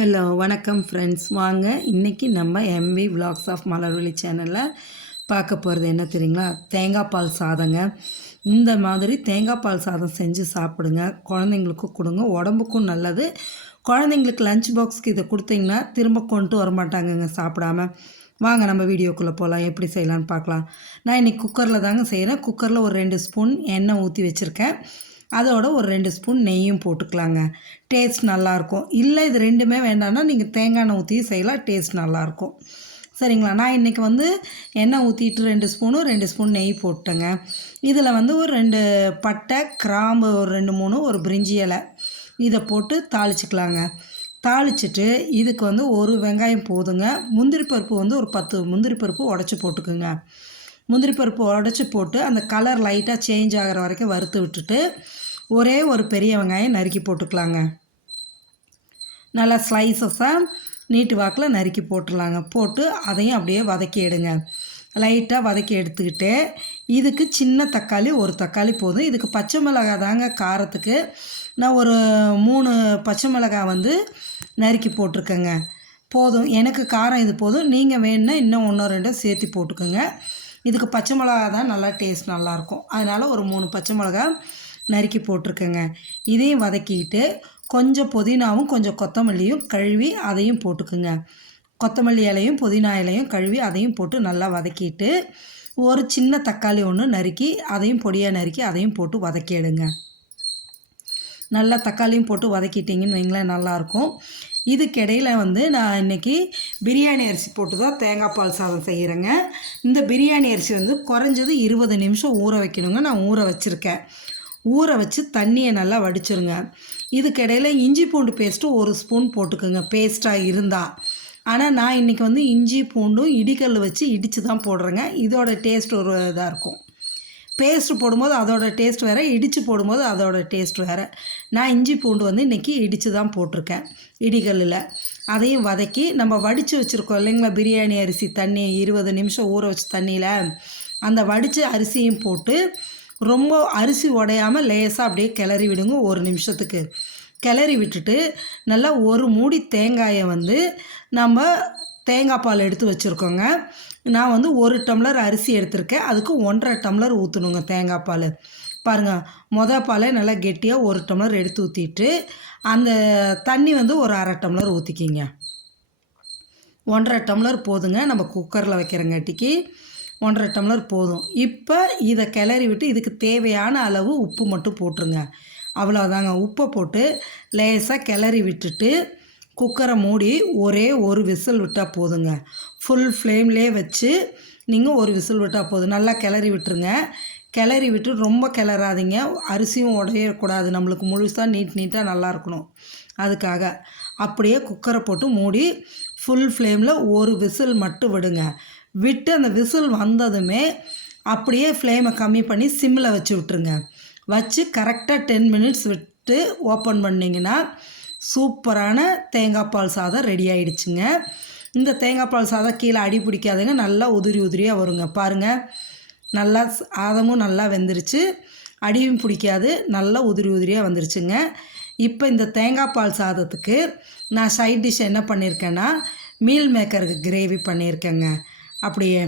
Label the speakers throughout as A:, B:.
A: Hello வணக்கம் friends வாங்க இன்றைக்கி நம்ம எம்வி விலாக்ஸ் ஆஃப் மலர்வெளி சேனலில் பார்க்க போகிறது என்ன தெரியுங்களா? தேங்காய் பால் சாதங்க. இந்த மாதிரி தேங்காய் பால் சாதம் செஞ்சு சாப்பிடுங்க. குழந்தைங்களுக்கும் கொடுங்க. உடம்புக்கும் நல்லது. குழந்தைங்களுக்கு லஞ்ச் பாக்ஸ்க்கு இதை கொடுத்தீங்கன்னா திரும்ப கொண்டு வர மாட்டாங்கங்க சாப்பிடாம. வாங்க நம்ம வீடியோக்குள்ளே போகலாம் எப்படி செய்யலான்னு பார்க்கலாம். நான் இன்றைக்கி குக்கரில் தாங்க செய்கிறேன் குக்கரில் ஒரு ரெண்டு ஸ்பூன் எண்ணெய் ஊற்றி வச்சுருக்கேன். அதோட ஒரு ரெண்டு ஸ்பூன் நெய்யும் போட்டுக்கலாங்க. டேஸ்ட் நல்லாயிருக்கும் இல்லை இது ரெண்டுமே வேண்டாம்னா நீங்கள் தேங்காய் எண்ணெய் ஊற்றியும் செய்யலாம். டேஸ்ட் நல்லாயிருக்கும் சரிங்களா? நான் இன்றைக்கி வந்து எண்ணெய் ஊற்றிட்டு ரெண்டு ஸ்பூனும் ரெண்டு ஸ்பூன் நெய் போட்டேங்க. இதில் வந்து ஒரு ரெண்டு பட்டை கிராம்பு ஒரு ரெண்டு மூணு ஒரு பிரிஞ்சி இலை. இதை போட்டு தாளிச்சிக்கலாங்க. தாளிச்சிட்டு இதுக்கு வந்து ஒரு வெங்காயம் போதுங்க. முந்திரி பருப்பு வந்து ஒரு பத்து முந்திரி பருப்பு உடச்சி போட்டுக்குங்க. முந்திரி பருப்பு உடச்சி போட்டு அந்த கலர் லைட்டாக சேஞ்ச் ஆகிற வரைக்கும் வறுத்து விட்டுட்டு ஒரே ஒரு பெரிய வெங்காயம் நறுக்கி போட்டுக்கலாங்க. நல்லா ஸ்லைசஸாக நீட்டு வாக்கில் நறுக்கி போட்டுடலாங்க. போட்டு அதையும் அப்படியே வதக்கிடுங்க லைட்டாக வதக்கி எடுத்துக்கிட்டு இதுக்கு சின்ன தக்காளி ஒரு தக்காளி போதும். இதுக்கு பச்சை மிளகாய் தாங்க காரத்துக்கு. நான் ஒரு மூணு பச்சை மிளகாய் வந்து நறுக்கி போட்டிருக்கேங்க. போதும். எனக்கு காரம் இது போதும். நீங்கள் வேணுன்னா இன்னும் ஒன்று ரெண்டும் சேர்த்து போட்டுக்கோங்க. இதுக்கு பச்சை மிளகா தான் நல்லா டேஸ்ட் நல்லாயிருக்கும் அதனால் ஒரு மூணு பச்சை மிளகா நறுக்கி போட்டிருக்கேங்க. இதையும் வதக்கிக்கிட்டு கொஞ்சம் புதினாவும் கொஞ்சம் கொத்தமல்லியும் கழுவி அதையும் போட்டுக்குங்க. கொத்தமல்லி இலையும் புதினா இலையும் கழுவி அதையும் போட்டு நல்லா வதக்கிட்டு ஒரு சின்ன தக்காளி ஒன்று நறுக்கி அதையும் பொடியாக நறுக்கி அதையும் போட்டு வதக்கிடுங்க. நல்லா தக்காளியும் போட்டு வதக்கிட்டிங்கன்னு வைங்களேன் நல்லாயிருக்கும். இதுக்கிடையில் வந்து நான் இன்றைக்கி பிரியாணி அரிசி போட்டு தான் தேங்காய் பால் சாதம் செய்கிறேங்க இந்த பிரியாணி அரிசி வந்து குறைஞ்சது இருபது நிமிஷம் ஊற வைக்கணுங்க. நான் ஊற வச்சுருக்கேன். ஊற வச்சு தண்ணியை நல்லா வடிச்சிருங்க. இதுக்கிடையில் இஞ்சி பூண்டு பேஸ்ட்டு ஒரு ஸ்பூன் போட்டுக்கோங்க. பேஸ்ட்டாக இருந்தால் ஆனால் நான் இன்றைக்கி வந்து இஞ்சி பூண்டும் இடிக்கல் வச்சு இடித்து தான் போடுறேங்க. இதோட டேஸ்ட் ஒரு இதாக இருக்கும். பேஸ்ட்டு போடும்போது அதோட டேஸ்ட் வேறு இடித்து போடும்போது அதோட டேஸ்ட் வேறு. நான் இஞ்சி பூண்டு வந்து இன்றைக்கி இடித்து தான் போட்டிருக்கேன். இடிகளில் அதையும் வதக்கி நம்ம வடித்து வச்சுருக்கோம் இல்லைங்களா? பிரியாணி அரிசி தண்ணி இருபது நிமிஷம் ஊற வச்சு தண்ணியில். அந்த வடித்த அரிசியும் போட்டு ரொம்ப அரிசி உடையாமல் லேசாக அப்படியே கிளறி விடுங்க ஒரு நிமிஷத்துக்கு. கிளறி விட்டுட்டு நல்லா ஒரு மூடி தேங்காயை வந்து நம்ம தேங்காய் பால் எடுத்து வச்சுருக்கோங்க. நான் வந்து ஒரு டம்ளர் அரிசி எடுத்திருக்கேன். அதுக்கு ஒன்றரை டம்ளர் ஊற்றணுங்க தேங்காய் பால். பாருங்கள் மொதல் பாலை நல்லா கெட்டியாக ஒரு டம்ளர் எடுத்து ஊற்றிட்டு அந்த தண்ணி வந்து ஒரு அரை டம்ளர் ஊற்றிக்கிங்க ஒன்றரை டம்ளர் போதுங்க. நம்ம குக்கரில் வைக்கிறங்காட்டிக்கு ஒன்றரை டம்ளர் போதும். இப்போ இதை கிளறி விட்டு இதுக்கு தேவையான அளவு உப்பு மட்டும் போட்டுருங்க. அவ்வளோதாங்க உப்பை போட்டு லேசாக கிளறி விட்டுட்டு குக்கரை மூடி ஒரே ஒரு விசில் விட்டால் போதுங்க. ஃபுல் ஃப்ளேம்லேயே வச்சு நீங்கள் ஒரு விசில் விட்டால் போதும். நல்லா கிளறி விட்டுருங்க. கிளறி விட்டு ரொம்ப கிளறாதீங்க. அரிசியும் உடையக்கூடாது. நம்மளுக்கு முழுசாக நீட் நீட்டாக நல்லா இருக்கணும். அதுக்காக அப்படியே குக்கரை போட்டு மூடி ஃபுல் ஃப்ளேமில் ஒரு விசில் மட்டும் விடுங்க. விட்டு அந்த விசில் வந்ததுமே அப்படியே ஃப்ளேமை கம்மி பண்ணி சிம்மில் வச்சு விட்டுருங்க. வச்சு கரெக்டாக டென் மினிட்ஸ் விட்டு ஓப்பன் பண்ணிங்கன்னா சூப்பரான தேங்காய் பால் சாதம் ரெடி ஆகிடுச்சுங்க இந்த தேங்காய் பால் சாதம் கீழே அடி பிடிக்காதுங்க நல்லா உதிரி உதிரியாக வருங்க. பாருங்கள் நல்லா சாதமும் நல்லா வெந்துருச்சு. அடியும் பிடிக்காது நல்லா உதிரி உதிரியாக வந்துருச்சுங்க. இப்போ இந்த தேங்காய் பால் சாதத்துக்கு நான் சைட் டிஷ் என்ன பண்ணியிருக்கேன்னா மீல் மேக்கருக்கு கிரேவி பண்ணியிருக்கேங்க அப்படியே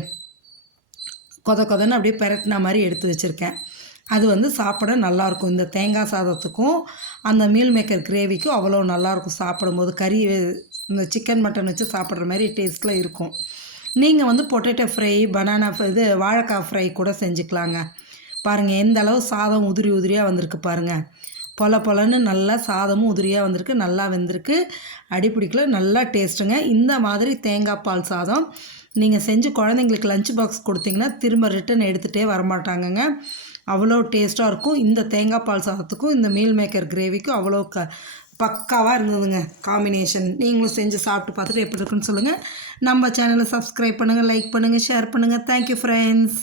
A: கொத கொதன்னு அப்படியே பெரட்டின மாதிரி எடுத்து வச்சுருக்கேன். அது வந்து சாப்பிட நல்லாயிருக்கும் இந்த தேங்காய் சாதத்துக்கும் அந்த மீல் மேக்கர் கிரேவிக்கும் அவ்வளோ நல்லாயிருக்கும் சாப்பிடும்போது. கறி இந்த சிக்கன் மட்டன் வச்சு சாப்பிட்ற மாதிரி டேஸ்ட்டில் இருக்கும். நீங்கள் வந்து பொட்டேட்டோ ஃப்ரை பனானா இது வாழைக்காய் ஃப்ரை கூட செஞ்சுக்கலாங்க. பாருங்கள் எந்த அளவு சாதம் உதிரி உதிரியாக வந்திருக்கு பாருங்கள் பொல பொலன்னு நல்லா சாதமும் உதிரியாக வந்திருக்கு நல்லா வெந்திருக்கு. அடிப்பிடிக்கல நல்லா டேஸ்ட்டுங்க இந்த மாதிரி தேங்காய் பால் சாதம் நீங்கள் செஞ்சு குழந்தைங்களுக்கு லஞ்ச் பாக்ஸ் கொடுத்தீங்கன்னா திரும்ப ரிட்டன் எடுத்துகிட்டே வரமாட்டாங்கங்க. அவ்வளோ டேஸ்ட்டாக இருக்கும். இந்த தேங்காய் பால் சாதத்துக்கும் இந்த மீல் மேக்கர் கிரேவிக்கும் அவ்வளோ க பக்காவாக இருந்ததுங்க. காம்பினேஷன் நீங்களும் செஞ்சு சாப்பிட்டு பார்த்துட்டு எப்படி இருக்குன்னு சொல்லுங்கள் நம்ம சேனலை சப்ஸ்கிரைப் பண்ணுங்கள் லைக் பண்ணுங்கள் ஷேர் பண்ணுங்கள் தேங்க்யூ ஃப்ரெண்ட்ஸ்